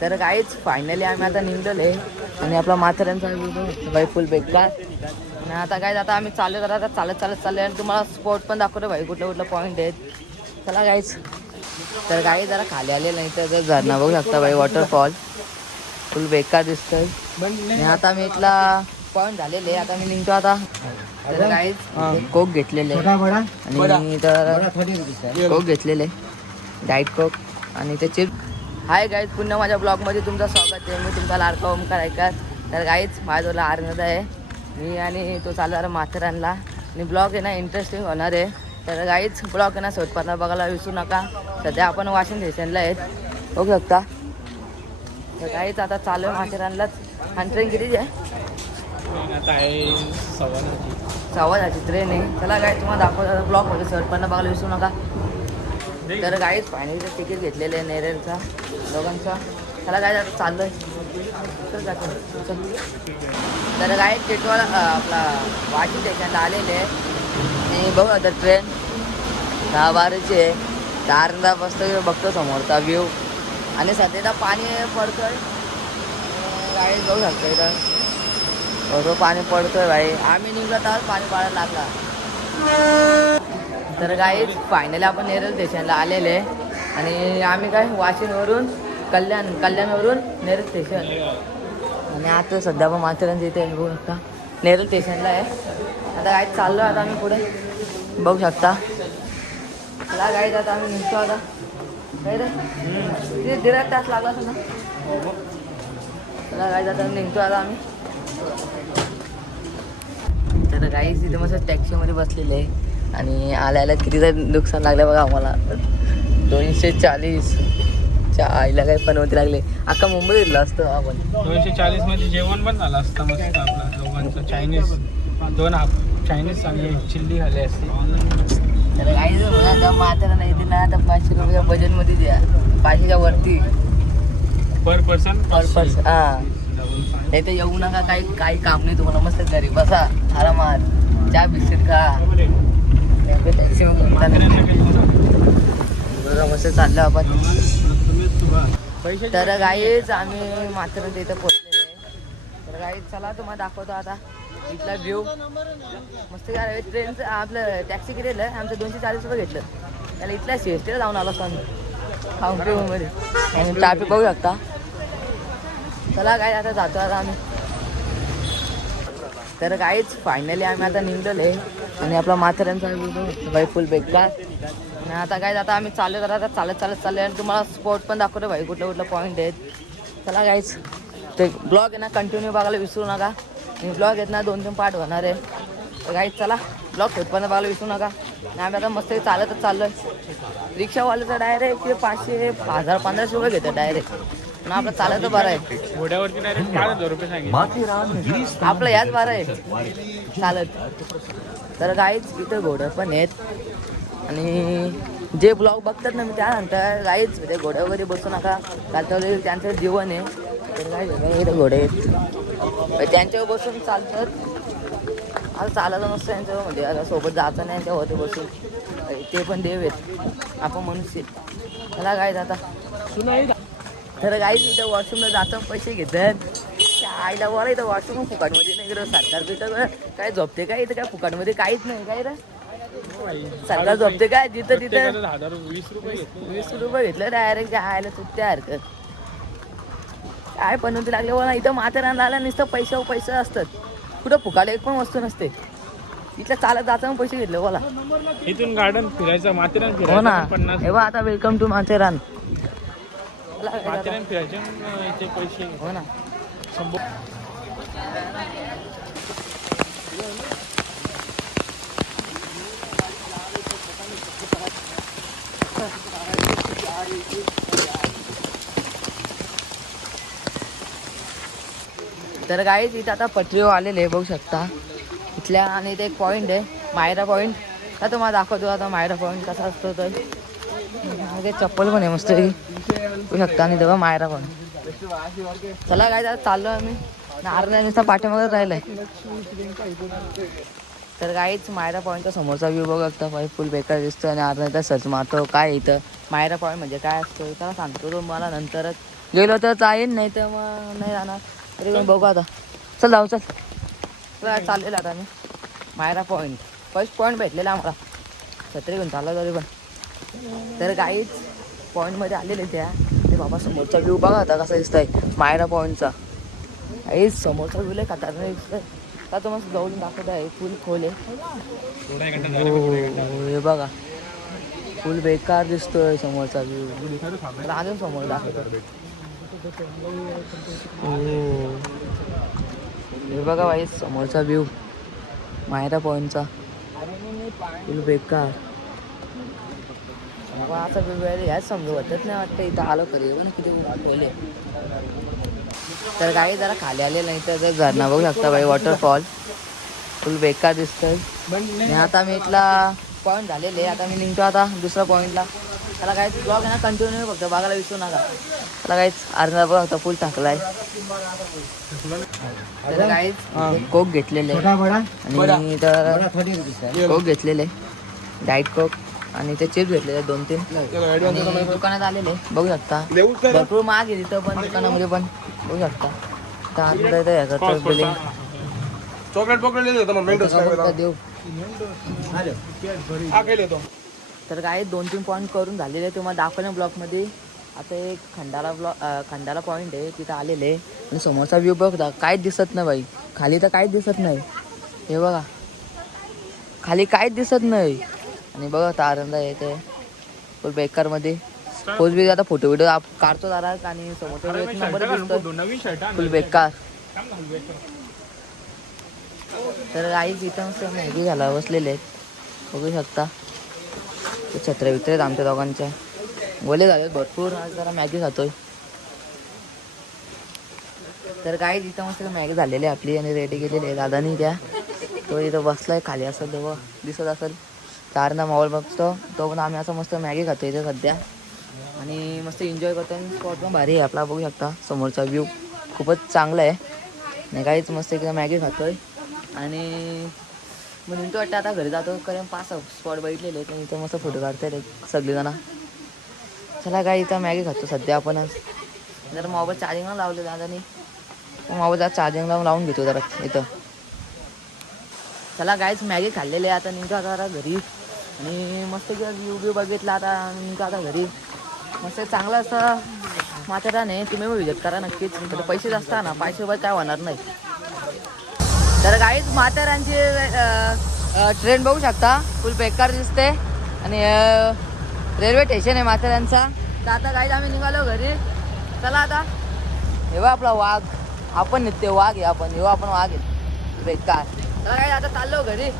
तर काहीच फायनली आम्ही आता निघलेलो आहे आणि आपला माथेरानचा व्हिडिओ बाई फुल बेकार. आणि आता काय आता आम्ही चालू करा आता चालत चालले आणि तुम्हाला स्पॉट पण दाखवतो भाई कुठलं कुठलं पॉईंट आहेत. चला गाईच. तर गाई जरा खाली आले नाही तर जर झरणा बघू शकता भाई वॉटरफॉल फुल बेकार दिसतोय. आणि आता मी इथला पॉईंट झालेले आता मी निघतो आता. तर गाईच कोक घेतलेले आणि तर कोक घेतलेले डाईट कोक आणि ते चिप्स. हाय गाईज पुन्हा माझ्या ब्लॉगमध्ये तुमचं स्वागत आहे. मी तुमचा लाडका ओमकार ऐका. तर गाईज माझ्याजवळ आर्नद आहे मी आणि तो चालणार माथेरानला आणि ब्लॉग आहे ना इंटरेस्टिंग होणार आहे. तर गाईज ब्लॉग आहे ना शेवटपर्यंत बघायला विसरू नका. सध्या आपण वाशिम स्टेशनला आहेत बघू शकता. तर गाईज आता चालू आहे माथेरानलाच. आणि ट्रेन कितीची आहे? आता आहे 6:15ची ट्रेन आहे. चला गाईज तुम्हाला दाखवतो ब्लॉगमध्ये शेवटपर्यंत बघायला विसरू नका. तर गाईज फायनलीचं तिकीट घेतलेलं आहे नेरेलचा दोघांचा. त्याला काय आता चाललं आहे तर गाईज टिटवाळा आपला वाशिम स्टेशनला आलेले आहे आणि बघू आता ट्रेन 10:12ची आहे. चारदा बसतो बघतो समोरचा व्ह्यू आणि सध्या पाणी पडतोय. गाईज बघू शकतो इथं बरोबर पाणी पडतोय भाई. आम्ही निघलो तर पाणी पडायला लागला. तर गाईज फायनली आपण नेरळ स्टेशनला आलेले आणि आम्ही काय वाशिमवरून कल्याणवरून नेरळ स्टेशन आणि आता सध्या आपण माथेरानच्या इथे बघू शकता नेरळ स्टेशनला आहे. आता गाईज चाललो आता आम्ही पुढे बघू शकता. चला गाईज आता आम्ही निघतो आता काय रे तिथे 1.5 तास लागला असं ना. चला गाईज आता निघतो आता आम्ही. तर गाईज तिथे मस्त टॅक्सीमध्ये बसलेले आहे आणि आल्या कितीचं नुकसान लागलं बघा आम्हाला. 240 च्या आईला काही पनवती लागले. अख्खा मुंबई दिलं असतं आपण. 240 मध्ये जेवण पण झालं असतं मस्त आपला दोघांचं. चायनीज 2 हाफ चायनीज आणि चिल्ली खाली असते. तर गाईज म्हणा मात्र नाही दिला आता 500 रुपये बजेटमध्ये द्या. 500च्या वरती पर पर्सन हां. नाही तर येऊ नका काही काम नाही तुम्हाला. मस्त घरी बसा आरामात चहा बिस्किट खा. मस्त चाललं आपण. तर गाईच आम्ही माथेरानच्या इथं पोहोचलेले आहे. तर गाईच चला तुम्हाला दाखवतो आता इथला व्ह्यू मस्त. काय ट्रेनचं आपलं टॅक्सी किती आहे आमचं 240 रुपये घेतलं. त्याला इथल्या सीएसटीला जाऊन आलो असतो आम्ही खाऊन पिऊमध्ये. आणि ट्रॅफिक बघू शकता. चला काय आता जातो आता आम्ही. तर गाईच फायनली आम्ही आता निघलेलो आहे आणि आपला माथेरानचा व्हिडिओ बाई फुल बेकार. आणि आता काय आता आम्ही चालू करा आता चालत चालले आणि तुम्हाला स्पॉट पण दाखवतो भाई कुठलं कुठलं पॉईंट आहेत. चला गाईच ते ब्लॉग आहे ना कंटिन्यू बघायला विसरू नका. आणि ब्लॉग आहेत ना 2-3 पार्ट होणार आहे. तर गाईच चला ब्लॉग शेवटपर्यंत बघायला विसरू नका. आणि आम्ही आता मस्त चालतच चाललो आहे. रिक्षावाल्याचं डायरेक्ट 500 1000-1500 रुपये घेतात डायरेक्ट. पण आपलं चालायचं बरं आहे. घोड्यावरती डायरेक्ट 5,000 रुपये सांगितले. आपलं याच बरं आहे चालत. तर गाईच इथं घोडं पण आहेत आणि जे ब्लॉग बघतात ना मी त्यानंतर गाईच ते घोड्या वगैरे बसू नका कारण त्यांचं जीवन आहे. तर काय इथं घोडे आहेत त्यांच्यावर बसून चालतात. आता चालायचं नसतं त्यांच्यामध्ये आता सोबत जायचं नाही त्यावरती बसून. ते पण देव आहेत आपण मनुष्य. मला गाईच आता तर गाईच इथं वॉशरूमला जातं पैसे घेतात. आईला बोला इथं वॉशरूम फुकटमध्ये नाही गेलं. सरकार तिथं काय झोपते काय इथं काय फुकटमध्ये काहीच नाही काय रे. सरकार झोपते काय जिथं तिथं 20 रुपये घेतलं डायरेक्ट आयला चुकत्या हरकत. काय पनवती लागले बोला इथं माथेरानला आला नुसतं पैसे असतात. कुठं फुकायला एक पण वस्तू नसते. इथलं चालत जायचं पैसे घेतले बोला. इथून गार्डन फिरायचं माथेरान हो फिरायचं ना. 50. हे बघ आता वेलकम टू माथेरान. माथेरान फिरायचे इथे पैसे हो ना. तर गाईज इथं आता पटरीवर आलेले बघू शकता इथल्या. आणि इथे एक पॉईंट आहे मायरा पॉईंट. तर तुम्हाला दाखवतो आता मायरा पॉईंट कसा असतो. तर चप्पल पण आहे मस्त बघू शकता. आणि तेव्हा मायरा पॉईंट. चला गाईज आता चाललो आम्ही. नारळाचा पाठीमागच राहिलाय. तर गाईच मायरा पॉईंटचा समोरचा व्ह्यू बघू शकता फुल बेकार दिसतो. आणि अर्धा सर्च मारतो काय इथं मायरा पॉईंट म्हणजे काय असतं त्याला सांगतो तुम्हाला नंतरच. गेलो तर जाईन, नाही तर मग नाही जाणार. तरी पण बघू आता. चल जाऊ चल. चाललेलं आता मी मायरा पॉईंट. फर्स्ट पॉईंट भेटलेला आम्हाला. छत्री घेऊन चालला तरी पण. तर काहीच पॉईंटमध्ये आलेले त्या. ते बाबा समोरचा व्ह्यू बघा आता कसा दिसतंय मायरा पॉईंटचा. काहीच समोरचा व्ह्यू लय खतरनाक दिसतंय. का तो मस्त जवळून दाखवत आहे. फुल खोल आहे. हे बघा फुल बेकार दिसतोय समोरचा व्ह्यू. तर अजून समोर दाखवतो. हे बघा भाई समोरचा व्ह्यू मायरा पॉईंटचा. फुल बेकार. आता ह्याच समजू वाटत नाही वाटतं इथं आलो खरी पण किती खोले. तर काही जरा खाली आले नाही तर झरणा बघू शकता भाई. वॉटरफॉल फुल बेकार दिसतोय. आणि आता मी इथला पॉईंट झालेले. आता मी निघतो आता दुसऱ्या पॉईंटला. त्याला काहीच ब्लॉग आहे ना कंटिन्यू फक्त बघायला विसरू नका. त्याला काहीच अर्धा बघ होता फुल टाकलाय. त्याला काहीच कोक घेतलेले आणि तर कोक घेतलेले डाईट कोक आणि ते चिप्स घेतलेले 2-3 आणि दुकानात आलेले बघू शकता. भरपूर महाग आहे तिथं पण दुकानामध्ये पण बघू शकता. चॉकलेट देऊ. तर काय 2-3 पॉईंट करून झालेले तुम्हाला दाखवलं ब्लॉकमध्ये. आता एक खंडाला पॉईंट आहे तिथं आलेले आणि समोरचा व्ह्यू बघता काहीच दिसत नाही भाई. खाली तर काहीच दिसत नाही. हे बघा खाली काहीच दिसत नाही. आणि बघा तारंदा आहे ते फुल बेकारमध्ये. पोच बी आता फोटो व्हिडिओ काढतो जरा आणि समोरचा एक नंबर दिसतो फुल बेकार. तर आईच इथं मस्त मॅगी घाला बसलेले आहेत बघू शकता. ते छत्र्या वित्र आहेत आमच्या दोघांच्या. बोले झाले भरपूर. आज जरा मॅगी खातोय. तर काय इथं मस्त मॅगी झालेली आपली आणि रेडी केलेली आहे दादानी त्या. तो इथं बसलाय खाली असेल तेव्हा दिसत असेल. चारना माहोल बघतो तो पण. आम्ही असं मस्त मॅगी खातो इथे सध्या आणि मस्त एन्जॉय करतो. आणि स्पॉट पण भारी आहे आपला बघू शकता. समोरचा व्ह्यू खूपच चांगला आहे आणि काहीच मस्त एकदम मॅगी खातोय. आणि मग निघतो वाटतं आता घरी जातो. कारण 5 स्पॉट बघितलेले आहेत. इथं मस्त फोटो काढताय सगळेजण. चला काय इथं मॅगी खातो सध्या आपणच. जरा मोबाईल चार्जिंगला लावले दादानी. मोबाईल जरा चार्जिंगला लावून घेतो जरा इथं. चला गायच मॅगी खाल्लेले आता निघतो आता जरा घरी. आणि मस्त व्ह्यू बघितला आता निघतो आता घरी. मस्त चांगलं असं माथेरान आहे. तुम्ही विजिट करा नक्कीच. तर पैसे जास्त ना पैसे काय होणार नाही. तर काहीच माथेरानची ट्रेन बघू शकता फुल बेकार दिसते. आणि रेल्वे स्टेशन आहे माथेरानचा. तर आता काहीच आम्ही निघालो घरी. चला आता हे बघा आपला वाघ. आपण निघते वाघ आहे आपण. हे आपण वाघ आहे बेकार. चला काही आता चाललो घरी.